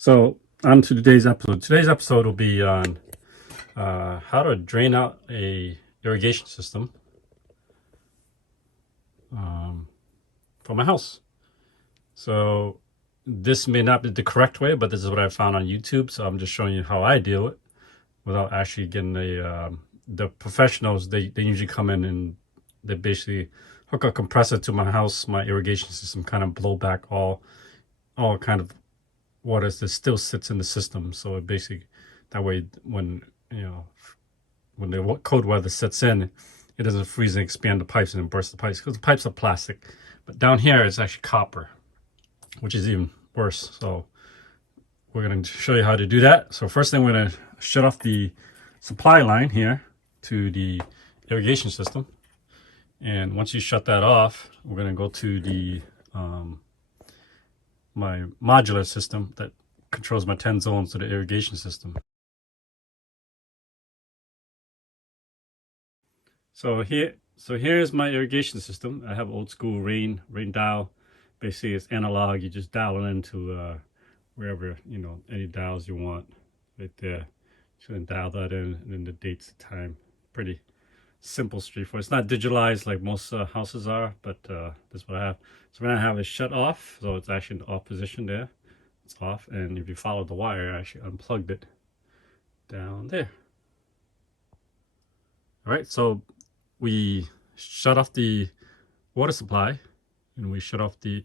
So on to today's episode. Today's episode will be on how to drain out a irrigation system for my house. So this may not be the correct way, but this is what I found on YouTube. So I'm just showing you how I do it without actually getting the professionals. They usually come in and they basically hook a compressor to my house, my irrigation system, kind of blow back all kind of water that still sits in the system. So it basically, that way when when the cold weather sets in, it doesn't freeze and expand the pipes and burst the pipes, because the pipes are plastic. But down here it's actually copper, which is even worse. So we're going to show you how to do that. So first thing, we're going to shut off the supply line here to the irrigation system. And once you shut that off, we're going to go to the my modular system that controls my 10 zones to the irrigation system. So here's my irrigation system. I have old school rain dial. Basically it's analog. You just dial it into wherever, any dials you want right there. So then dial that in, and then the dates, the time. Pretty simple, straightforward. It's not digitalized like most houses are, but that's what I have. So when I have it shut off, so it's actually in the off position there. It's off, and if you follow the wire, I actually unplugged it down there. All right, so we shut off the water supply and we shut off the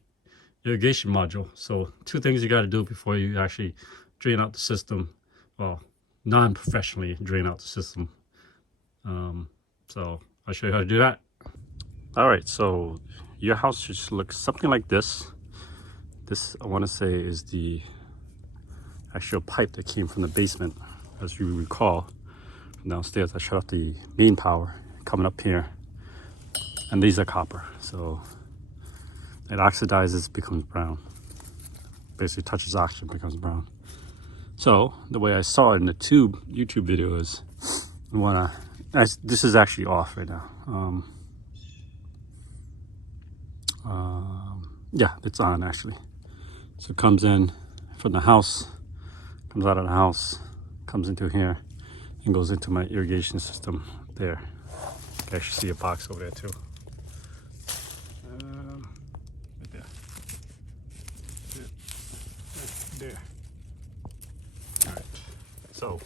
irrigation module. So two things you got to do before you actually drain out the system. Well, non-professionally drain out the system. So I'll show you how to do that. All right, so your house should look something like this. This, I want to say, is the actual pipe that came from the basement. As you recall, from downstairs, I shut off the main power coming up here, and these are copper, so it oxidizes, becomes brown. Basically touches oxygen, becomes brown. So the way I saw it in the YouTube video is, this is actually off right now. Yeah, it's on actually. So it comes in from the house, comes out of the house, comes into here, and goes into my irrigation system there. You can actually see a box over there too. Right there. There. All right. So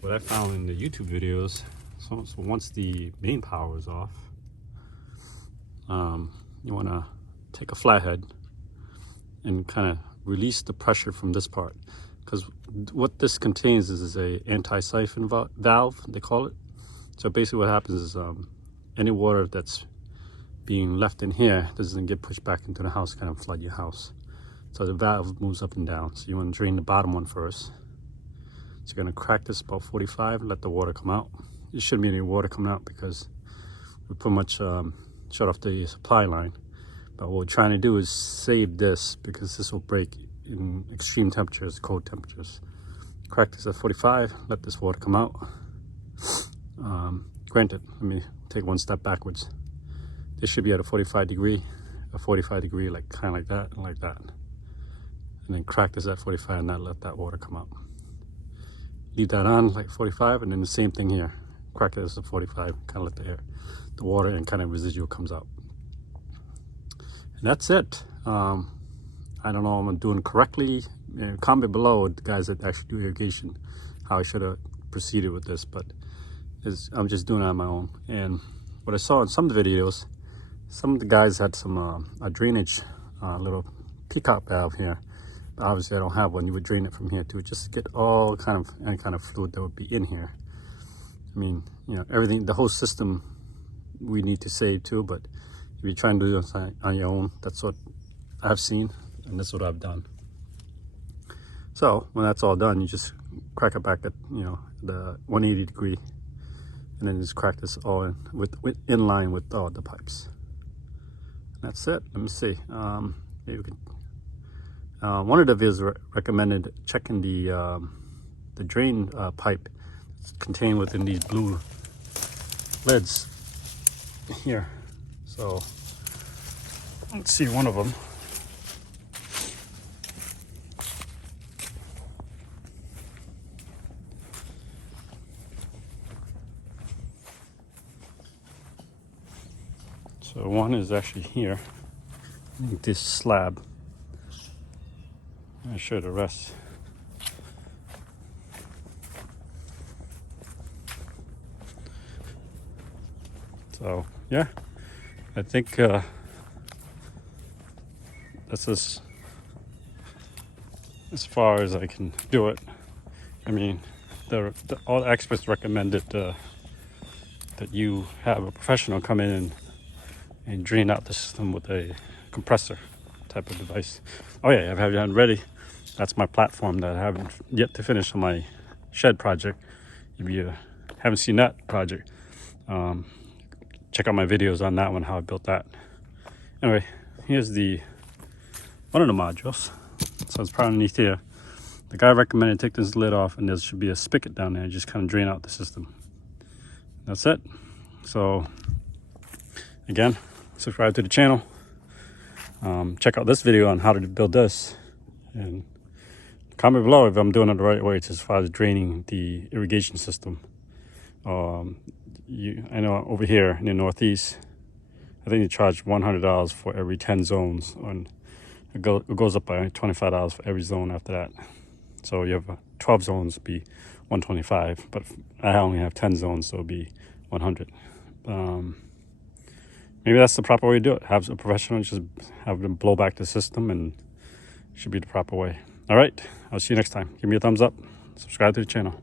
what I found in the YouTube videos, so once the main power is off, you want to take a flathead and kind of release the pressure from this part, because what this contains is a anti-siphon valve, they call it. So basically what happens is any water that's being left in here doesn't get pushed back into the house, kind of flood your house. So the valve moves up and down. So you want to drain the bottom one first. So you're going to crack this about 45 and let the water come out. There shouldn't be any water coming out because we pretty much shut off the supply line. But what we're trying to do is save this, because this will break in extreme temperatures, cold temperatures. Crack this at 45, let this water come out. Granted, let me take one step backwards. This should be at a 45 degree, like kind of like that and like that. And then crack this at 45 and not let that water come out. Leave that on like 45, and then the same thing here. Crack this at 45, kind of let the water and kind of residual comes out. And that's it. I don't know if I'm doing correctly. Comment below, the guys that actually do irrigation, how I should have proceeded with this, but I'm just doing it on my own. And what I saw in some videos, some of the guys had some a drainage little peacock valve here. But obviously I don't have one. You would drain it from here too, just to get any kind of fluid that would be in here. I mean, everything, the whole system we need to save too, but if you're trying to do it on your own, that's what I've seen, and that's what I've done. So when that's all done, you just crack it back at the 180 degree, and then just crack this all in line with all the pipes. And that's it. Let me see. Maybe we can. One of the videos recommended checking the drain pipe. It's contained within these blue lids here. So let's see one of them. So one is actually here, this slab. I'll show the rest. So yeah, I think that's as far as I can do it. I mean, all the experts recommended that you have a professional come in and drain out the system with a compressor type of device. Oh yeah, I have it ready. That's my platform that I haven't yet to finish on my shed project. If you haven't seen that project, check out my videos on that one, how I built that. Anyway, here's one of the modules. So it's probably underneath here. The guy recommended take this lid off, and there should be a spigot down there. Just kind of drain out the system. That's it. So again, subscribe to the channel. Check out this video on how to build this, and comment below if I'm doing it the right way as far as draining the irrigation system. I know over here in the Northeast, I think you charge $100 for every 10 zones, and it goes up by $25 for every zone after that. So you have 12 zones, be $125, but I only have 10 zones, so it'll be $100. Maybe that's the proper way to do it. Have a professional just have them blow back the system, and it should be the proper way. All right, I'll see you next time. Give me a thumbs up, subscribe to the channel.